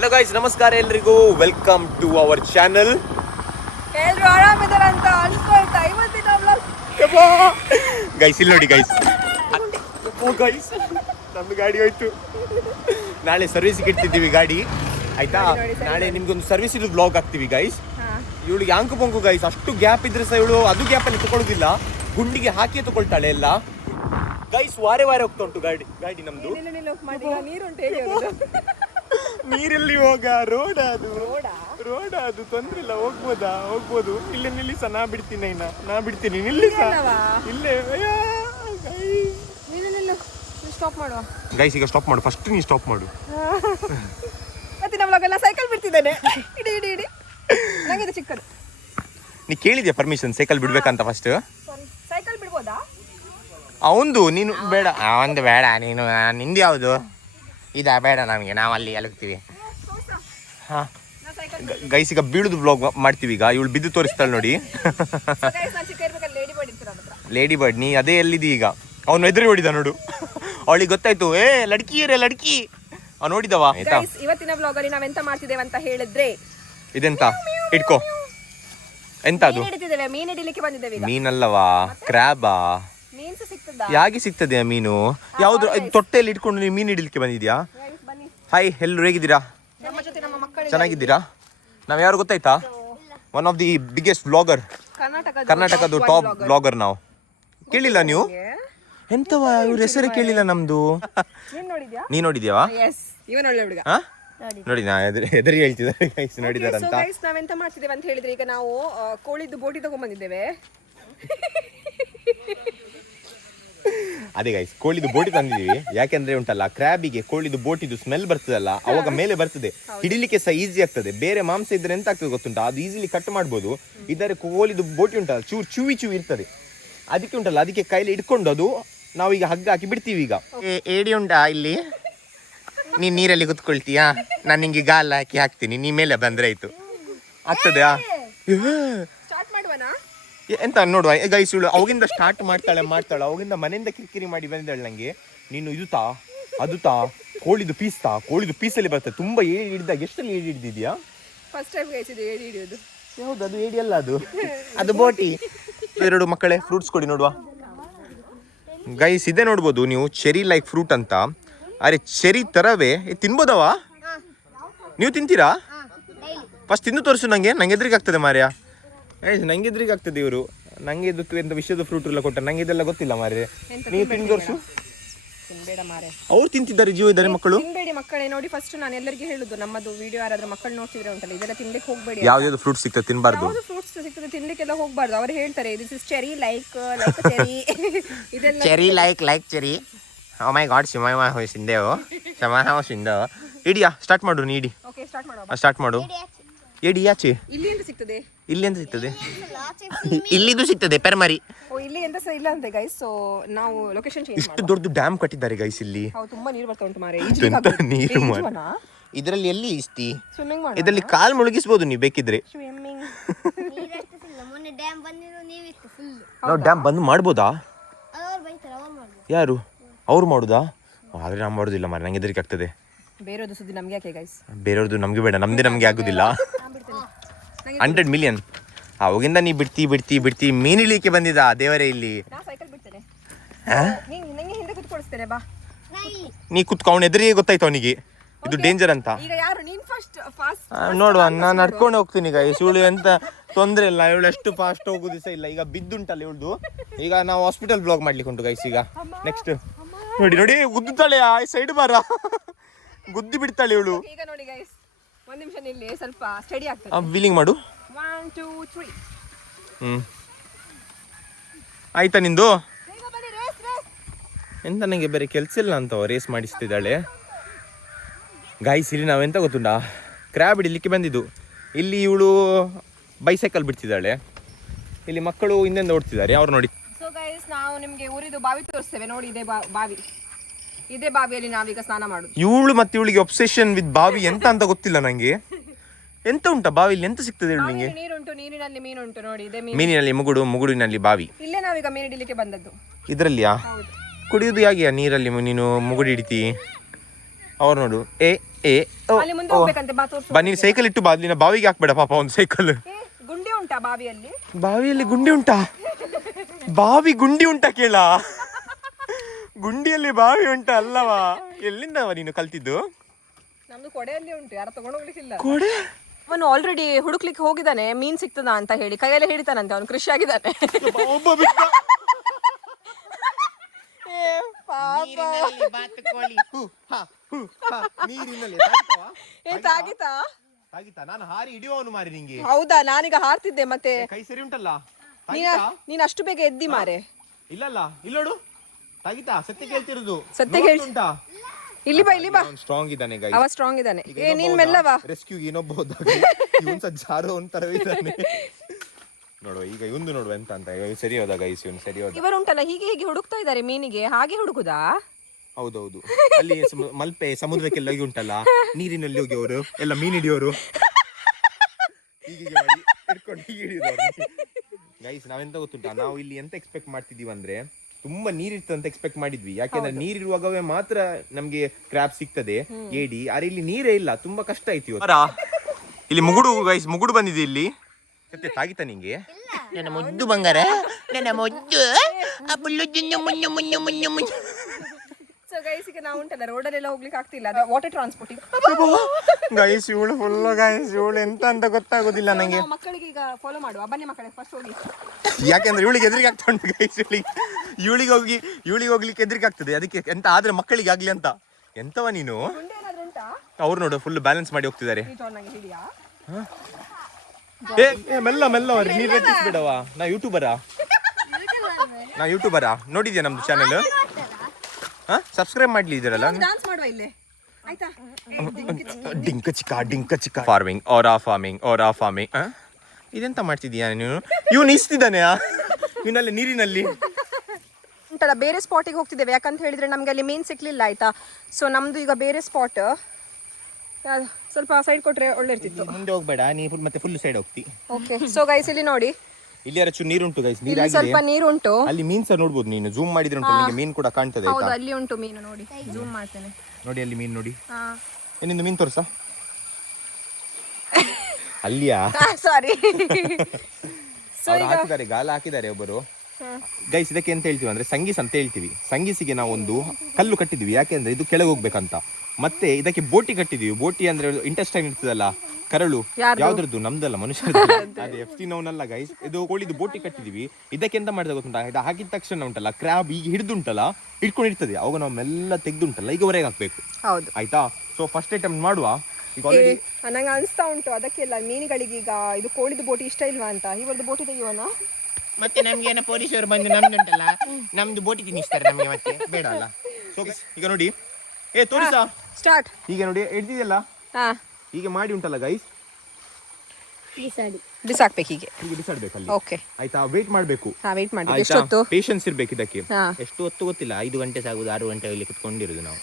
Hello guys, ನಮಸ್ಕಾರ ಎಲ್ರಿಗೂ. Welcome to our channel. ಎಲ್ರು ಆರಾಮಿದಾರ ಅಂತ ಅನ್ಕೊಳ್ತಾ ಇವತ್ತಿನ ವ್ಲಾಗ್ ಗೈಸ್ ಇಲ್ಲಿ ನೋಡಿ ಗೈಸ್, ನಮ್ದು ಗಾಡಿ ಹೋಯ್ತು. ನಾಳೆ ಸರ್ವಿಸ್ಗೆ ಇಡ್ತಿದ್ದೀವಿ ಗಾಡಿ, ಆಯ್ತಾ? ನಾಳೆ ನಿಮ್ಗೊಂದು ಸರ್ವಿಸ್ ಇದು ಬ್ಲಾಗ್ ಹಾಕ್ತೀವಿ ಗೈಸ್. ಇವಳಿಗೆ ಯಾಂಕು ಪೊಂಕು ಗೈಸ್, ಅಷ್ಟು ಗ್ಯಾಪ್ ಇದ್ರೆ ಸಹ ಇವಳು ಅದು ಗ್ಯಾಪಲ್ಲಿ ತಗೊಳ್ಳೋದಿಲ್ಲ, ಗುಂಡಿಗೆ ಹಾಕಿ ತಗೊಳ್ತಾಳೆ ಎಲ್ಲ ಗೈಸ್. ವಾರೆ ಹೋಗ್ತಾ ಉಂಟು ಗಾಡಿ ನಮ್ದು. ನೀರಲ್ಲಿ ಹೋಗ ರೋಡ್ ಅದು ತೊಂದ್ರೆ ಇಲ್ಲ, ಹೋಗ್ಬೋದು. ಇಲ್ಲೇ ನಿಲ್ಲಿಸ, ನಾ ಬಿಡ್ತೀನಿ ನಿಲ್ಲಿಸ ಇಲ್ಲೇ. ಸ್ಟಾಪ್ ಮಾಡುವ ಗೈಸ್, ಈಗ ಸ್ಟಾಪ್ ಮಾಡು, ಫಸ್ಟ್ ನೀ ಸ್ಟಾಪ್ ಮಾಡು. ಮತ್ತೆ ನಮ್ಮಲ್ಲ ಸೈಕಲ್ ಬಿಡ್ತಿದ್ದೇನೆ, ಇಡಿ ನಂಗೆ ಚಿಕ್ಕದು. ನೀ ಕೇಳಿದ್ಯಾ ಪರ್ಮಿಷನ್ ಸೈಕಲ್ ಬಿಡ್ಬೇಕಂತ? ಫಸ್ಟ್ ಸೈಕಲ್ ಬಿಡ್ಬೋದಾ? ಅವಂದು ನೀನು ಬೇಡ, ಅವಂದು ಬೇಡ, ನೀನು ನಿಂದು ಯಾವುದು ಇದಾ? ಬೇಡ ನಮಗೆ, ನಾವು ಅಲ್ಲಿ ಹೋಗ್ತೀವಿ. ಹಾಂ ಗೈಸ್, ಈಗ ಬೀಳುದು ಬ್ಲಾಗ್ ಮಾಡ್ತೀವಿ. ಈಗ ಇವಳು ಬಿದ್ದು ತೋರಿಸ್ತಾಳೆ ನೋಡಿ. ಲೇಡಿ ಬರ್ಡ್, ನೀ ಅದೇ ಎಲ್ಲಿದ್ದೀ ಈಗ? ಅವ್ನು ಎದುರು ಹೊಡಿದ ನೋಡು, ಅವಳಿಗೆ ಗೊತ್ತಾಯ್ತು, ಲಡ್ಕಿ ಅವ್ನು ನೋಡಿದವ. ಆಯ್ತಾ? ಇವತ್ತಿನ ಬ್ಲಾಗ್ ಅಲ್ಲಿ ನಾವೆಂತ ಮಾಡ್ತಿದ್ದೇವೆ ಅಂತ ಹೇಳಿದ್ರೆ, ಇದೆಂತ ಇಟ್ಕೋ, ಎಂತ ಅದು? ಮೀನು ಹಿಡಿಲಿಕ್ಕೆ ಬಂದಿದ್ದೇವೆ. ಮೀನಲ್ಲವಾ, ಕ್ರ್ಯಾಬಾ? ಯಾಕೆ ಸಿಗ್ತದೆ ಮೀನು? ಯಾವ್ದು ತೊಟ್ಟೆಯಲ್ಲಿ ಇಟ್ಕೊಂಡು ನೀವು ಮೀನು ಹಿಡಿಲಿಕ್ಕೆ ಬಂದಿದ್ಯಾ? ಹಾಯ್, ಎಲ್ಲರೂ ಹೇಗಿದ್ದೀರಾ? ಚೆನ್ನಾಗಿದ್ದೀರಾ? ನಾವು ಯಾರು ಗೊತ್ತಾಯ್ತಾ? One of the biggest blogger, ಕರ್ನಾಟಕದ ಟಾಪ್ ಬ್ಲಾಗರ್ ನಾವು. ಕೇಳಿಲ್ಲ ನೀವು? ಎಂತವ ಇವ್ರ ಹೆಸರು ಕೇಳಿಲ್ಲ ನಮ್ದು. ನೀ ನೋಡಿದ್ಯಾವಾ? ನೋಡಿ, ನಾ ಎದುರಿ ಹೇಳ್ತಿದ್ದಾರೆ ಗೈಸ್, ನೋಡಿದಾರಂತ. ನಾವೆಂತ ಮಾಡ್ತಿದ್ದೇವೆ ಅಂತ ಹೇಳಿದ್ರೆ, ಈಗ ನಾವು ಕೋಳಿದ್ದು ಬೋಟಿ ತಗೊಂಡ್ಬಂದಿದ್ದೇವೆ. ಅದೇ ಗೈಸ್, ಕೋಳಿದು ಬೋಟಿ ತಂದಿದ್ದೀವಿ. ಯಾಕೆಂದ್ರೆ ಉಂಟಲ್ಲ, ಕ್ರ್ಯಾಬಿಗೆ ಕೋಳಿದು ಬೋಟಿದು ಸ್ಮೆಲ್ ಬರ್ತದಲ್ಲ, ಅವಾಗ ಮೇಲೆ ಬರ್ತದೆ, ಹಿಡಿಲಿಕ್ಕೆ ಸಹ ಈಸಿ ಆಗ್ತದೆ. ಬೇರೆ ಮಾಂಸ ಇದ್ರೆ ಎಂತ ಆಗ್ತದೆ ಗೊತ್ತುಂಟ, ಅದು ಈಸಿಲಿ ಕಟ್ ಮಾಡ್ಬೋದು. ಇದರ ಕೋಳಿದು ಬೋಟಿ ಉಂಟಲ್ಲ, ಚೂವಿ ಇರ್ತದೆ. ಅದಕ್ಕೆ ಉಂಟಲ್ಲ, ಅದಕ್ಕೆ ಕೈಲಿ ಇಟ್ಕೊಂಡು ಅದು ನಾವೀಗ ಹಗ್ಗ ಹಾಕಿ ಬಿಡ್ತೀವಿ. ಈಗ ಏಡಿ ಉಂಟಾ ಇಲ್ಲಿ? ನೀನ್ ನೀರಲ್ಲಿ ಕುತ್ಕೊಳ್ತೀಯಾ? ನಾನು ನಿಂಗೆ ಗಾಲ ಹಾಕ್ತೀನಿ, ನೀ ಮೇಲೆ ಬಂದ್ರೆ ಆಯ್ತು. ಆಗ್ತದಾ? ಎಂತ ನೋಡುವ ಗೈಸ್, ಇವಳು ಅವಾಗಿಂದ ಸ್ಟಾರ್ಟ್ ಮಾಡ್ತಾಳೆ. ಅವಾಗಿಂದ ಮನೆಯಿಂದ ಕಿರಿಕಿರಿ ಮಾಡಿ ಬಂದಿದ್ದಾಳೆ ನಂಗೆ. ನೀನು ಇದುತಾ ಅದುತಾ ಕೋಳಿದು ಪೀಸಲ್ಲಿ ಬರ್ತದೆ. ತುಂಬಾ ಏಡಿ ಹಿಡಿದಾಗ ಎಷ್ಟಲ್ಲಿ ಏಡಿ ಹಿಡಿದಿದ್ಯಾ? ಫಸ್ಟ್ ಟೈಮ್ ಏಡಿ ಹಿಡಿಯೋದು. ಯಾವುದು ಅದು? ಏಡಿ ಅಲ್ಲ, ಅದು ಬೋಟಿ. ಎರಡು ಮಕ್ಕಳೇ ಫ್ರೂಟ್ಸ್ ಕೊಡಿ ನೋಡುವ ಗೈಸ್. ಇದೇ ನೋಡ್ಬೋದು ನೀವು, ಚೆರಿ ಲೈಕ್ ಫ್ರೂಟ್ ಅಂತ. ಅರೆ ಚೆರಿ ತರವೇ ತಿನ್ಬೋದವಾ? ನೀವು ತಿಂತೀರಾ? ಫಸ್ಟ್ ತಿಂದು ತೋರಿಸು ನಂಗೆ ಎದುರಿಗೆ ಆಗ್ತದೆ ಮಾರ್ಯ. ನಂಗೆ ಎದುರಿಗೆ ಆಗ್ತದೆ ಇವರು. ನಂಗೆ ಇದಕ್ಕೆ ಎಂತ ವಿಷಯದ ಫ್ರೂಟ್ ಎಲ್ಲ ಕೊಟ್ಟ, ನಂಗೆ ಇದೆಲ್ಲ ಗೊತ್ತಿಲ್ಲ ಮಾರ್ರೆ. ನೀವು ತಿಂದು ತೋರಿಸು. ಅವ್ರು ತಿಂತಿದ್ದಾರೆ, ಜೀವ ಇದ್ದಾರೆ ಮಕ್ಕಳು. ತಿನ್ಬೇಡಿ ಮಕ್ಕಳೇ. ನೋಡಿ, ಫಸ್ಟ್ ನಾನು ಎಲ್ಲರಿಗೂ ಹೇಳುದು, ನಮ್ಮದು ವಿಡಿಯೋ ಯಾರಾದ್ರೂ ಮಕ್ಕಳು ನೋಡ್ತಿದ್ರೆ ಉಂಟಲ್ಲ, ಇದೆಲ್ಲ ತಿನ್ಲಿಕ್ಕೆ ಹೋಗ್ಬೇಡಿ. ಯಾವ್ದು ಫ್ರೂಟ್ಸ್ ಸಿಗ್ತದೆ ತಿನ್ಬಾರ್ದು. ಯಾವ್ದು ಫ್ರೂಟ್ಸ್ ಸಿಗ್ತದೆ ತಿನ್ಲಿಕ್ಕೆಲ್ಲ ಹೋಗ್ಬಾರ್ದು. ಅವ್ರು ಹೇಳ್ತಾರೆ this is cherry like cherry, ಇದೆಲ್ಲ ಚೆರಿ ಲೈಕ್ ಚೆರಿ. ಓ ಮೈ ಗಾಡ್, ಶಿವಮ್ಮ ಹೋಯ್ಸಿಂದೇವು ಶಿಂದೇವು. ಇಡಿಯಾ ಸ್ಟಾರ್ಟ್ ಮಾಡು, ನೀ ಇಡಿ. ಓಕೆ, ಸ್ಟಾರ್ಟ್ ಮಾಡು. ಏಡಿ ಯಾಚೆ? ಇಲ್ಲಿ ಎಂತ ಸಿಗ್ತದೆ? ಇಲ್ಲಿದು ಸಿಗ್ತದೆ ಪೆರ್ಮರಿ. ಇಲ್ಲಿ ಎಂತ ಸಹ ಇಲ್ಲ ಅಂತೆ ಗೈಸ್. ಸೊ ನಾವು ಲೊಕೇಶನ್ ಚೇಂಜ್ ಇಷ್ಟು ದೊಡ್ಡ ಡ್ಯಾಮ್ ಕಟ್ಟಿದ್ದಾರೆ ಗೈಸ್ ಇಲ್ಲಿ. ತುಂಬಾ ನೀರು ಬರ್ತಾ ಉಂಟು ಮಾರೆ. ನೀರು ಇದರಲ್ಲಿ ಎಲ್ಲಿ ಇಸ್ತಿ? ಸ್ವಿಮ್ಮಿಂಗ್ ಮಾಡಿ ಇದರಲ್ಲಿ ಕಾಲ್ ಮುಳುಗಿಸಬಹುದು ನೀವು ಬೇಕಿದ್ರೆ. ನಾವು ಡ್ಯಾಮ್ ಬಂದ್ ಮಾಡ್ಬೋದಾ? ಯಾರು ಅವ್ರು ಮಾಡುದಾ? ಆದ್ರೆ ನಾವು ಮಾಡುದಿಲ್ಲ ಮಾರೆ, ನಂಗೆ ಹೆದರಿಕೆ ಆಗ್ತದೆ. ಬೇರೆಯವ್ರದ್ದು ಸುದ್ದಿ ನಮ್ಗೆ ಯಾಕೆ ಗೈಸ್? ಬೇರೆಯವ್ರದ್ದು ನಮ್ಗೆ ಬೇಡ, ನಮ್ಗೆ ಆಗುದಿಲ್ಲ. 100 ಮಿಲಿಯನ್ ಅವಾಗಿಂದ ನೀ ಬಿಡ್ತಿ ಮೀನ್ ಇಳಿಲಿಕ್ಕೆ ಬಂದಿದ್ದ ದೇವರೇ ಇಲ್ಲಿ. ನೀ ಕುತ್ಕೊಂಡು ಎದುರಿಗೆ ಗೊತ್ತಾಯ್ತು ಅವನಿಗೆ ಇದು ಡೇಂಜರ್ ಅಂತ. ನೋಡುವ, ನಾನು ನಡ್ಕೊಂಡು ಹೋಗ್ತೀನಿ ಗೈಸ್. ಇವಳು ಎಂತ ತೊಂದ್ರೆ ಇಲ್ಲ, ಇವಳು ಎಷ್ಟು ಫಾಸ್ಟ್ ಹೋಗುದು ಸಹ ಇಲ್ಲ. ಈಗ ಬಿದ್ದುಂಟಲ್ಲ ಇವಳ್ದು. ಈಗ ನಾವು ಹಾಸ್ಪಿಟಲ್ ಬ್ಲಾಗ್ ಮಾಡ್ಲಿಕ್ಕೆ ಉಂಟು ಗೈಸ್. ಈಗ ನೆಕ್ಸ್ಟ್ ನೋಡಿ ಗುದ್ದುತ್ತಾಳೆ, ಸೈಡ್ ಬಾರ, ಗುದ್ದಿ ಬಿಡ್ತಾಳೆ ಇವಳು. ಈಗ ನೋಡಿ ಗೈಸ್, ಒಂದು ನಿಮಿಷ ನಿಲ್ಲಿ, ಸ್ವಲ್ಪ ಸ್ಟಡಿ ಆಗ್ತದೆ. ವೀಲಿಂಗ್ ಮಾಡು. 1 2 3. ಆಯ್ತಾ ನಿಂದು? ಎಂತ ನಂಗೆ ಬೇರೆ ಕೆಲ್ಸ ಇಲ್ಲ ಅಂತ ರೇಸ್ ಮಾಡಿಸ್ತಿದ್ದಾಳೆ ಗೈಸ್. ಇಲ್ಲಿ ನಾವೆಂತ ಗೊತ್ತುಂಟಾ, ಕ್ರ್ಯಾಬ್ ಹಿಡಿಲಿಕ್ಕೆ ಬಂದಿದ್ದು. ಇಲ್ಲಿ ಇವಳು ಬೈಸೈಕಲ್ ಬಿಡ್ತಿದ್ದಾಳೆ, ಇಲ್ಲಿ ಮಕ್ಕಳು ಹಿಂದೆಂದ ಓಡ್ತಿದ್ದಾರೆ. ಅವ್ರು ನೋಡಿ. ಸೊ ಗೈಸ್, ನಾವು ನಿಮ್ಗೆ ಊರಿದು ಬಾವಿ ತೋರಿಸ್ತೇವೆ. ನೋಡಿ, ಇದೇ ಬಾವಿಯಲ್ಲಿ ನಾವೀಗ ಸ್ನಾನ ಮಾಡುದು. ಇವಳು ಮತ್ತೆ ಇವಳಿಗೆ ಒಬ್ಸೆಷನ್ ವಿತ್ ಬಾವಿ ಎಂತ ಅಂತ ಗೊತ್ತಿಲ್ಲ ನಂಗೆ. ಎಂತ ಉಂಟಾ ಬಾವಿಲಿ? ಎಂತ ಸಿಗ್ತದೆ ಹೇಳಿ ನಿಂಗೆ? ನೀರುಂಟು, ನೀರಿನಲ್ಲಿ ಮೀನುಂಟು. ನೋಡಿ, ಇದೆ ಮೀನಿನಲ್ಲಿ ಮುಗುಡಿನಲ್ಲಿ ಬಾವಿ. ಇಲ್ಲೇ ನಾವೀಗ ಮೀನು ಹಿಡಿಲಿಕ್ಕೆ ಬಂದದ್ದು. ಇದ್ರಲ್ಲಿಯಾ? ಕುಡಿಯುವುದು ಹೇಗೆ ನೀರಲ್ಲಿ? ನೀನು ಮುಗುಡಿ ಹಿಡಿತಿ? ಅವ್ರು ನೋಡು ಏ ಏ ಓ, ಅಲ್ಲಿ ಮುಂದೆ ಓ. ಹೋಗ್ಬೇಕಂತೆ ಬಾ ತೋರ್ಸು. ಬಾ ನೀನು ಸೈಕಲ್ ಇಟ್ಟು ಬಾ ನಿನ್ನ ಬಾವಿಗೆ ಹಾಕ್ಬೇಡ ಪಾಪ ಒಂದು ಸೈಕಲ್. ಗುಂಡಿ ಉಂಟಾ ಬಾವಿಯಲ್ಲಿ? ಬಾವಿಯಲ್ಲಿ ಗುಂಡಿ ಉಂಟಾ? ಬಾವಿ ಗುಂಡಿ ಉಂಟಾ ಕೇಳ? ಗುಂಡಿಯಲ್ಲಿ ಬಾವಿ ಉಂಟಾ ಅಲ್ಲವಾ? ಎಲ್ಲಿಂದವ ನೀನು ಕಲ್ತಿದ್ದು? ನಮ್ದು ಕೊಡೆಯಲ್ಲಿ ಉಂಟು, ಯಾರು ತಗೊಂಡು ಹೋಗ್ಲಿಕ್ಕಿಲ್ಲ. ಕೊಡೆ? ಅವನು ಆಲ್ರೆಡಿ ಹುಡುಕ್ಲಿಕ್ಕೆ ಹೋಗಿದ್ದಾನೆ ಮೀನ್ ಸಿಗ್ತದ ಅಂತ ಹೇಳಿ, ಕೈಯಲ್ಲೇ ಹಿಡಿತಾನಂತೆ, ಅವನು ಕೃಷಿ ಆಗಿದ್ದಾನೆ. ಒಬ್ಬ ಬಿಟ್ಟ. ತಾಗಿತಾ? ನಾನು ಹಾರಿ ಹಿಡಿಯುವವನು ಮಾರಿ ನಿಂಗೆ. ಹೌದಾ? ನಾನೀಗ ಹಾರ್ತಿದ್ದೆ ಮತ್ತೆ. ಕೈ ಸರಿ ಉಂಟಲ್ಲ? ನೀನ್ ಅಷ್ಟು ಬೇಗ ಎದ್ದಿ ಮಾರೆ. ಇಲ್ಲಲ್ಲ, ಇಲ್ಲೋಡು. ತಾಗಿತಾ? ಸತ್ಯ ಕೇಳ್ತಿರೋದು. ಸತ್ಯ ಕೇಳಿ. ಇಲ್ಲಿ ಬಾ, ಇಲ್ಲಿ ಬಾ. ಸ್ಟ್ರಾಂಗ್ ಇದ್ದಾನೆ ಗೈಸ್. ಅವ ಸ್ಟ್ರಾಂಗ್ ಇದ್ದಾನೆ. ನೀನ್ ಮೆಲ್ಲವಾ? ರೆಸ್ಕ್ಯೂಗೆ ಇನ್ನೊಬ್ಬ ಹೋದಾಗ ಇವನ್ ಜಾರೋ ಒಂಥರ ಇದ್ದಾನೆ. ನೋಡುವ ಈಗ ಇವಂದು ನೋಡುವ ಎಂತ ಅಂತ. ಸರಿ ಹೋದ ಗೈಸ್, ಇವನು ಸರಿ ಹೋದ. ಇವರು ಉಂಟಲ್ಲ ಹೀಗೆ ಹೀಗೆ ಹುಡುಕ್ತಾ ಇದ್ದಾರೆ ಮೀನಿಗೆ, ಹಾಗೆ ಹುಡುಕುದಾ? ಹೌದೌದು. ಅಲ್ಲಿ ಮಲ್ಪೆ ಸಮುದ್ರಕ್ಕೆಲ್ಲ ಹೋಗಿ ಉಂಟಲ್ಲ, ನೀರಿನಲ್ಲಿ ಹೋಗಿ ಅವರು ಎಲ್ಲ ಮೀನ್ ಹಿಡಿಯೋರು ಹೀಗೆ ಮಾಡಿ ಹಿಡ್ಕೊಂಡು ಹೀಗೆ ಹಿಡಿಯೋರು. ಗೈಸ್ ನಾವೆಂತ ಗೊತ್ತುಂಟಾ, ನಾವು ಇಲ್ಲಿ ಎಂತ ಎಕ್ಸ್ಪೆಕ್ಟ್ ಮಾಡ್ತಿದೀವಿ ಅಂದ್ರೆ ತುಂಬಾ ನೀರಿರ್ತದೆ ಅಂತ ಎಕ್ಸ್ಪೆಕ್ಟ್ ಮಾಡಿದ್ವಿ. ಯಾಕೆಂದ್ರೆ ನೀರಿರುವಾಗವೇ ಮಾತ್ರ ನಮ್ಗೆ ಕ್ರಾಬ್ ಸಿಗ್ತದೆ, ಏಡಿ. ಆದ್ರೆ ಇಲ್ಲಿ ನೀರೇ ಇಲ್ಲ, ತುಂಬಾ ಕಷ್ಟ ಆಯ್ತು ಇವತ್ತು. ಇಲ್ಲಿ ಮುಗುಡು ಗೈಸ್, ಮುಗುಡು ಬಂದಿದೆ ಇಲ್ಲಿ. ಸತ್ಯ ತಾಗಿತ ನಿಂಗೆ? ನನ್ನ ಮುದ್ದು ಬಂಗಾರ, ನನ್ನ ಮುದ್ದು ಸೊ ಗೈಸ್ ಈಗ ನಾವು ಉಂಟಲ್ಲ ರೋಡಲ್ಲೆಲ್ಲ ಹೋಗ್ಲಿಕ್ಕೆ ಆಗ್ತಿಲ್ಲ, ಅದು ವಾಟರ್ ಟ್ರಾನ್ಸ್ಪೋರ್ಟಿಂಗ್. ಗೈಸ್ ಇವಳು ಫುಲ್ ಗೈಸ್, ಇವಳು ಎಂತ ಅಂತ ಗೊತ್ತಾಗೋದಿಲ್ಲ ನಂಗೆ. ಮಕ್ಕಳಿಗೆ ಈಗ ಫಾಲೋ ಮಾಡುವ, ಬನ್ನಿ ಮಕ್ಕಳೇ ಫಸ್ಟ್ ಹೋಗಿ. ಯಾಕೆಂದ್ರೆ ಇವಳಿಗೆ ಎದುರಿಗೆ ಆಗ್ತಾ ಉಂಟು ಗೈಸ್. ಇವಳಿಗೆ ಹೋಗ್ಲಿಕ್ಕೆ ಎದುರಿಗೆ ಆಗ್ತದೆ, ಅದಕ್ಕೆ ಎಂತ ಆದ್ರೆ ಮಕ್ಕಳಿಗೆ ಆಗ್ಲಿ ಅಂತ. ಎಂತವ ನೀನು? ಅವ್ರು ನೋಡು ಫುಲ್ ಬ್ಯಾಲೆನ್ಸ್ ಮಾಡಿ ಹೋಗ್ತಿದ್ದಾರೆ. ಮೆಲ್ಲ ಮೆಲ್ಲ ಅವ್ರಿ, ನೀರ್ ರೆಟ್ಟಿಸ್ಬಿಡವಾ? ನಾ ಯೂಟ್ಯೂಬರಾ? ನೋಡಿದ್ಯಾ ನಮ್ದು ಚಾನೆಲ್? ಸಬ್ಸ್ಕ್ರೈಬ್ ಮಾಡ್ಲಿ ಇದರಲ್ಲ. ಡಾನ್ಸ್ ಮಾಡುವ ಇಲ್ಲೇ, ಆಯ್ತಾ? ಡಿಂಕ ಚಿಕ್ಕ ಫಾರ್ಮಿಂಗ್ ಓರಾ ಫಾರ್ಮಿಂಗ್. ಇದೆಂತ ಮಾಡ್ತಿದೀಯಾ ನೀನು? ಇವನು ಇಸ್ತಿದ್ದಾನೆ ನೀನಲ್ಲಿ ನೀರಿನಲ್ಲಿ ಉಂಟಲ್ಲ. ಬೇರೆ ಸ್ಪಾಟಿಗೆ ಹೋಗ್ತಿದ್ದೇವೆ, ಯಾಕಂತ ಹೇಳಿದ್ರೆ ನಮ್ಗೆ ಅಲ್ಲಿ ಮೀನ್ ಸಿಕ್ಲಿಲ್ಲ, ಆಯ್ತಾ? ಸೊ ನಮ್ದು ಈಗ ಬೇರೆ ಸ್ಪಾಟ್, ಸ್ವಲ್ಪ ಸೈಡ್ ಕೊಟ್ರೆ ಒಳ್ಳೆ ಇರ್ತಿತ್ತು. ಮುಂದೆ ಹೋಗ್ಬೇಡ ನೀ, ಮತ್ತೆ ಫುಲ್ ಸೈಡ್ ಹೋಗ್ತಿ. ಓಕೆ. ಸೊ ಗೈಸ್ ಇಲ್ಲಿ ನೋಡಿ, ಇಲ್ಲಿ ಯಾರು ನೀರುಂಟು ಗೈಸ್, ಸ್ವಲ್ಪ ನೀರುಂಟು. ಅಲ್ಲಿ ಮೀನ್ ಸಹ ನೋಡ್ಬೋದು, ನೀನು ಜೂಮ್ ಮಾಡಿದ್ರೆ ಉಂಟು ನಿಮಗೆ ಮೀನ್ ಕೂಡ ಕಾಣ್ತದೆ. ಹೌದು, ಅಲ್ಲಿ ಉಂಟು ಮೀನು, ನೋಡಿ ಜೂಮ್ ಮಾಡ್ತೇನೆ. ನೋಡಿ ಅಲ್ಲಿ ಮೀನ್ ನೋಡಿ. ಏನಿಂದ ಮೀನ್ ತೋರ್ಸ ಅಲ್ಲಿಯಾ? ಸಾರಿ. ಹಾಕಿದ್ದಾರೆ, ಗಾಲ ಹಾಕಿದ್ದಾರೆ ಒಬ್ಬರು. ಗೈಸ್ ಇದಕ್ಕೆ ಎಂತ ಹೇಳ್ತೀವಿ ಅಂದ್ರೆ ಸಂಗೀಸ್ ಅಂತ ಹೇಳ್ತೀವಿ. ಸಂಗೀಸಿಗೆ ನಾವು ಒಂದು ಕಲ್ಲು ಕಟ್ಟಿದ್ವಿ, ಯಾಕೆಂದ್ರೆ ಇದು ಕೆಳಗೆ ಹೋಗ್ಬೇಕಂತ. ಮತ್ತೆ ಇದಕ್ಕೆ ಬೋಟಿ ಕಟ್ಟಿದೀವಿ. ಬೋಟಿ ಅಂದ್ರೆ ಇಂಟೆಸ್ಟೈನ್ ಇರ್ತದಲ್ಲ, ಕರಳು. ಯಾವ್ದ್ರದ್ದು? ನಮ್ದಲ್ಲ, ಮನುಷ್ಯರದ್ದು. ಅದು ಎಫ್ಟಿ ನೋನಲ್ಲ ಗೈಸ್, ಇದು ಕೋಳಿದು ಬೋಟಿ ಕಟ್ಟಿದೀವಿ. ಇದಕ್ಕೆ ಎಂತ ಮಾಡಿದ ಗೊತ್ತುಂಟಾ, ಇದು ಹಾಕಿದ ತಕ್ಷಣ ಉಂಟಲ್ಲ ಕ್ರಾಬ್ ಈಗ ಹಿಡಿದುಂಟಲ್ಲ, ಹಿಡ್ಕೊಂಡಿರ್ತದೆ. ಅವಾಗ ನಾವು ಮೆಲ್ಲ ತೆಗ್ದುಂಟಲ್ಲ ಈಗ ಹೊರಗೆ ಹಾಕ್ಬೇಕು. ಹೌದು, ಆಯ್ತಾ? ಸೊ ಫಸ್ಟ್ ಐಟಮ್ ಮಾಡುವ. ನಂಗೆ ಅನಿಸ್ತಾ ಉಂಟು ಅದಕ್ಕೆಲ್ಲ ಮೀನುಗಳಿಗೆ ಈಗ ಇದು ಕೋಳಿದು ಬೋಟಿ ಇಷ್ಟ ಇಲ್ವಾ ಅಂತ. ಇವರದ್ದು ಬೋಟಿ ತೆಗಿಯೋಣ. ಮತ್ತೆ ನಮ್ಗೆ ಏನೋ ಪೊಲೀಸರು ಬಂದು ನಮ್ದು ಉಂಟಲ್ಲ, ನಮ್ದು ಬೋಟಿ ತಿನ್ನಿಸ್ತಾರೆ ನಮ್ಗೆ, ಮತ್ತೆ ಬೇಡ ಅಲ್ಲ. ಸೊ ಈಗ ನೋಡಿ, ತೋರಿಸ ಸ್ಟಾರ್ಟ್. ಈಗ ನೋಡಿ ಹಿಡ್ದಿದೆಯಲ್ಲ, ಹೀಗೆ ಮಾಡಿ ಉಂಟಲ್ಲ ಗೈಸ್, ಬಿಸಾಕ್ಬೇಕು ಹೀಗೆ ಬಿಸಾಡ್ಬೇಕಲ್ಲಿ. ಓಕೆ ಆಯ್ತಾ? ವೇಟ್ ಮಾಡ್ಬೇಕು. ವೇಟ್ ಮಾಡ್ಬೇಕು. ಎಷ್ಟು ಹೊತ್ತು? ಪೇಷನ್ಸ್ ಇರ್ಬೇಕು ಇದಕ್ಕೆ. ಎಷ್ಟು ಹೊತ್ತು ಗೊತ್ತಿಲ್ಲ, 5 ಗಂಟೆ ಸಾಗುದು, 6 ಗಂಟೆ ಇಲ್ಲಿ ಕುತ್ಕೊಂಡಿರೋದು ನಾವು.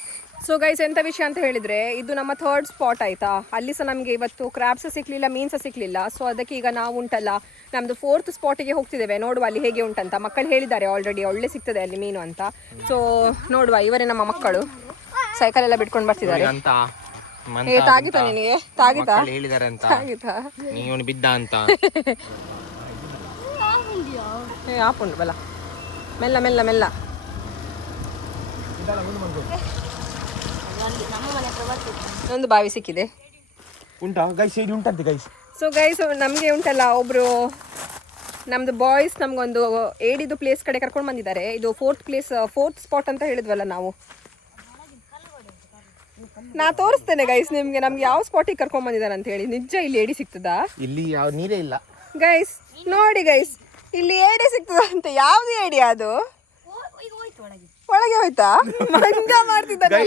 ಸೊ ಗೈಸ್ ಎಂತ ವಿಷಯ ಅಂತ ಹೇಳಿದ್ರೆ, ಇದು ನಮ್ಮ ಥರ್ಡ್ ಸ್ಪಾಟ್ ಆಯ್ತಾ. ಅಲ್ಲಿ ಸಹ ನಮಗೆ ಇವತ್ತು ಕ್ರಾಬ್ಸ್ ಸಿಕ್ಲಿಲ್ಲ, ಮೀನ್ಸ್ ಸಿಕ್ಲಿಲ್ಲ. ಸೊ ಅದಕ್ಕೆ ಈಗ ನಾವು ಉಂಟಲ್ಲ ನಮ್ದು 4th ಸ್ಪಾಟಿಗೆ ಹೋಗ್ತಿದ್ದೇವೆ. ನೋಡುವ ಅಲ್ಲಿ ಹೇಗೆ ಉಂಟಂತ. ಮಕ್ಕಳು ಹೇಳಿದ್ದಾರೆ ಆಲ್ರೆಡಿ ಒಳ್ಳೆ ಸಿಗ್ತದೆ ಅಲ್ಲಿ ಮೀನು ಅಂತ. ಸೊ ನೋಡುವ, ಇವರೇ ನಮ್ಮ ಮಕ್ಕಳು ಸೈಕಲ್ ಎಲ್ಲ ಬಿಟ್ಕೊಂಡು ಬರ್ತಿದ್ದಾರೆ. ತಾಗಿತಾ ನಿನಗೆ? ತಾಗಿತಾ? ಹೇಳಿದಾರೆ ಅಂತ. ತಾಗಿತಾ? ನೀನು ಬಿದ್ದ ಅಂತ. ಆಪುಂಡು ಬಲ, ಮೆಲ್ಲ ಮೆಲ್ಲ ಮೆಲ್ಲ. ಒಂದು ಬಾವಿ ಸಿಕ್ಕಿದೆ. ಉಂಟಾ ಗೈಸ್? ಹೇಳಿ ಉಂಟಂತೆ ಗೈಸ್. ಸೊ ಗೈಸ್ ನಮಗೆ ಉಂಟಲ್ಲ ಒಬ್ರು ನಮ್ದು ಬಾಯ್ಸ್ ನಮ್ಗೊಂದು ಏಡಿದು ಪ್ಲೇಸ್ ಕಡೆ ಕರ್ಕೊಂಡು ಬಂದಿದ್ದಾರೆ. ಇದು 4th ಸ್ಪಾಟ್ ಅಂತ ಹೇಳಿದ್ವಲ್ಲ ನಾವು. ನಾ ತೋರಿಸ್ತೇನೆ ಗೈಸ್ ನಿಮ್ಗೆ ನಮ್ಗೆ ಯಾವ ಸ್ಪಾಟಿಗೆ ಕರ್ಕೊಂಡ್ ಬಂದಿದ್ದಾರೆ ಅಂತ ಹೇಳಿ. ನಿಜ ಇಲ್ಲಿ ಏಡಿ ಸಿಗ್ತದಾ? ಇಲ್ಲಿ ಯಾವ ನೀರೇ ಇಲ್ಲ ಗೈಸ್. ನೋಡಿ ಗೈಸ್, ಇಲ್ಲಿ ಏಡಿ ಸಿಗ್ತದ ಅಂತ. ಯಾವ್ದು ಏಡಿ ಅದು? ಒಳಗೆ ಹೋಯ್ತಾ? ಮಂಗ ಮಾಡ್ತಿದ್ದಾನೆ.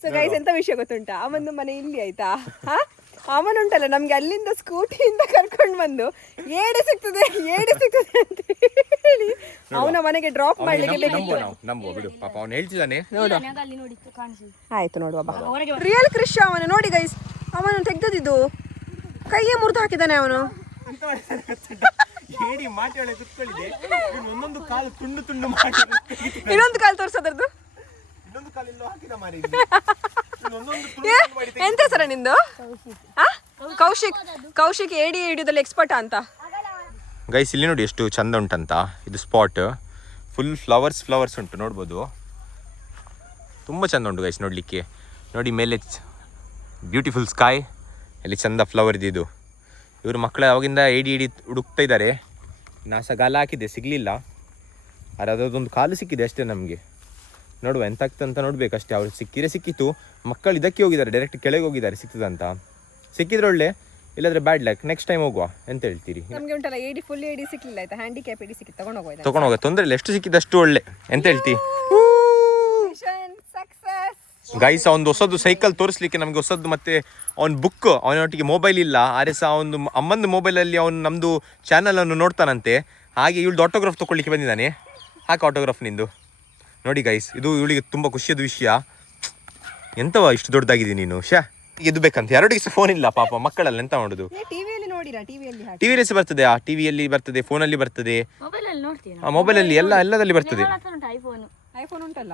ಸೊ ಗೈಸ್ ಎಂತ ವಿಷಯ ಗೊತ್ತುಂಟಾ, ಅವನು ಮನೆ ಇಲ್ಲಿ ಆಯ್ತಾ. ಅವನುಂಟಲ್ಲ ನಮ್ಗೆ ಅಲ್ಲಿಂದ ಸ್ಕೂಟಿಯಿಂದ ಕರ್ಕೊಂಡು ಬಂದು ಏಡಿ ಸಿಗ್ತದೆ ಅಂತ ಹೇಳಿ ಅವನ ಮನೆಗೆ ಡ್ರಾಪ್ ಮಾಡ್ಲಿಕ್ಕೆ ಆಯ್ತು. ನೋಡುವ ರಿಯಲ್ ಕೃಷ್ಣ ಅವನು. ನೋಡಿ ಗೈಸ್, ಅವನು ತೆಗ್ದದಿದ್ದು ಕೈಯೇ ಮುರಿದು ಹಾಕಿದ್ದಾನೆ ಅವನು. ಇನ್ನೊಂದು ಕಾಲು ತೋರ್ಸೋದ್ರದ್ದು ಇನ್ನೊಂದು ಕಾಲೆಲ್ಲೋ ಹಾಕಿದ ಮಾರಿ ಎಂತ ಸರ ನಿಂದು ಆ? ಕೌಶಿಕ್ ಏಡಿ ಹಿಡಿಯೋದ್ರಲ್ಲಿ ಎಕ್ಸ್ಪರ್ಟ್ ಅಂತ. ಗೈಸ್ ಇಲ್ಲಿ ನೋಡಿ ಎಷ್ಟು ಚಂದ ಉಂಟಂತ ಇದು ಸ್ಪಾಟ್. ಫುಲ್ ಫ್ಲವರ್ಸ್ ಉಂಟು ನೋಡ್ಬೋದು. ತುಂಬ ಚಂದ ಉಂಟು ಗೈಸ್ ನೋಡಲಿಕ್ಕೆ. ನೋಡಿ ಮೇಲೆ ಬ್ಯೂಟಿಫುಲ್ ಸ್ಕೈ, ಇಲ್ಲಿ ಚಂದ ಫ್ಲವರ್ ಇದು. ಇವರು ಮಕ್ಕಳು ಅವಾಗಿಂದ ಏಡಿ ಹುಡುಕ್ತಾ ಇದ್ದಾರೆ. ನಾ ಗಾಲ ಹಾಕಿದ್ದೆ ಸಿಗಲಿಲ್ಲ. ಅದೊಂದು ಕಾಲು ಸಿಕ್ಕಿದೆ ಅಷ್ಟೇ ನಮಗೆ. ನೋಡುವ ಎಂತ ಆಗ್ತಂತ ನೋಡ್ಬೇಕಷ್ಟೇ. ಅವ್ರು ಸಿಕ್ಕಿತ್ತು. ಮಕ್ಕಳು ಇದಕ್ಕೆ ಹೋಗಿದ್ದಾರೆ, ಡೈರೆಕ್ಟ್ ಕೆಳಗೆ ಹೋಗಿದ್ದಾರೆ ಸಿಗ್ತದಂತ. ಸಿಕ್ಕಿದ್ರೆ ಒಳ್ಳೆ, ಇಲ್ಲಾಂದ್ರೆ ಬ್ಯಾಡ್ ಲಕ್. ನೆಕ್ಸ್ಟ್ ಟೈಮ್ ಹೋಗುವ, ಎಂತ ಹೇಳ್ತೀರಿ? ನಮಗೆ ಉಂಟಲ್ಲ ಏಡಿ ಫುಲ್ ಏಡಿ ಸಿಕ್ಲಿಲ್ಲ ಆಯ್ತಾ, ಹ್ಯಾಂಡಿಕ್ಯಾಪ್ ಏಡಿ ಸಿಕ್ಕಿ ತಗೊಂಡೋಗೋಯ್ತು. ತಗೊಂಡೋಗ ತೊಂದರೆ ಇಲ್ಲ, ಎಷ್ಟು ಸಿಕ್ಕಿದಷ್ಟು ಒಳ್ಳೆ. ಎಂತ ಹೇಳ್ತಿ ಗೈಸ್? ಅವನದು ಹೊಸದು ಸೈಕಲ್ ತೋರಿಸ್ಲಿಕ್ಕೆ ನಮಗೆ ಹೊಸದು, ಮತ್ತೆ ಅವ್ನ ಬುಕ್, ಅವನೊಟ್ಟಿಗೆ ಮೊಬೈಲ್ ಇಲ್ಲ. ಆದ್ರೆ ಸಹ ಅವನು ಅಮ್ಮಂದು ಮೊಬೈಲಲ್ಲಿ ಅವನು ನಮ್ಮದು ಚಾನಲನ್ನು ನೋಡ್ತಾನಂತೆ. ಹಾಗೆ ಇವಳ್ದು ಆಟೋಗ್ರಾಫ್ ತೊಗೊಳ್ಳಿಕ್ಕೆ ಬಂದಿದ್ದಾನೆ. ಹಾಕಿ ಆಟೋಗ್ರಾಫ್ ನಿಂದು. ನೋಡಿ ಗೈಸ್, ಇದು ಇವಳಿಗೆ ತುಂಬ ಖುಷಿಯಾದ ವಿಷಯ. ಎಂತವ ಇಷ್ಟು ದೊಡ್ಡದಾಗಿದೆ ನೀನು, ಇದು ಬೇಕಂತ. ಎರಡಿಗೆ ಸಹ ಫೋನ್ ಇಲ್ಲ ಪಾಪ ಮಕ್ಕಳಲ್ಲಿ, ಎಂತ ಮಾಡೋದು? ಟಿವಿಯಲ್ಲಿ ನೋಡಿರಾ? ಟಿವಿಯಲ್ಲಿ ಸಹ ಬರ್ತದೆ, ಟಿವಿಯಲ್ಲಿ ಬರ್ತದೆ, ಫೋನಲ್ಲಿ ಬರ್ತದೆ, ಮೊಬೈಲಲ್ಲಿ ಎಲ್ಲದಲ್ಲಿ ಬರ್ತದೆ. ಐಫೋನ್ ಉಂಟಲ್ಲ,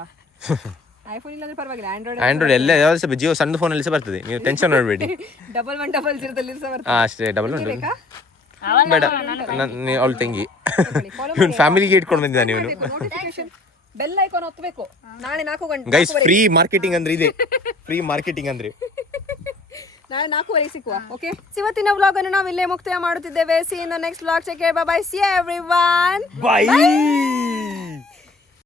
ಐಫೋನ್ ಇಲ್ಲಾಂದ್ರೆ ಪರವಾಗಿಲ್ಲ, ಆಂಡ್ರಾಯ್ಡ್ ಎಲ್ಲ ಯಾವ್ದು ಸಹ ಜಿಯೋ ಸಣ್ಣ ಫೋನಲ್ಲಿ ಸಹ ಬರ್ತದೆ. ನೀವು ಟೆನ್ಷನ್ ಮಾಡಬೇಡಿ. 1100 ಸಹ ಬರ್ತದೆ. ಅಷ್ಟೇ, ಡಬಲ್ ಉಂಟು. ಬೇಡ, ಅವಳು ತಂಗಿ. ಇವನು ಫ್ಯಾಮಿಲಿಗೆ ಇಟ್ಕೊಂಡು ಬಂದಿದ್ದಾನೆ ಇವನು. ಬೆಲ್ ಐಕಾನ್ ಒತ್ತಬೇಕು. ನಾಳೆ 4 ಗಂಟೆ ಗೈಸ್, ಫ್ರೀ ಮಾರ್ಕೆಟಿಂಗ್ ಅಂದ್ರೆ ಇದೆ. ಫ್ರೀ ಮಾರ್ಕೆಟಿಂಗ್ ಅಂದ್ರೆ ನಾಳೆ 4:15 ಸಿಕ್ಕುವ. ಓಕೆ, ಇವತ್ತಿನ ವ್ಲಾಗ್ ಅನ್ನು ನಾವು ಇಲ್ಲೇ ಮುಕ್ತಾಯ ಮಾಡುತ್ತಿದ್ದೇವೆ. C in the next vlog. Take care, bye bye, C everyone, by.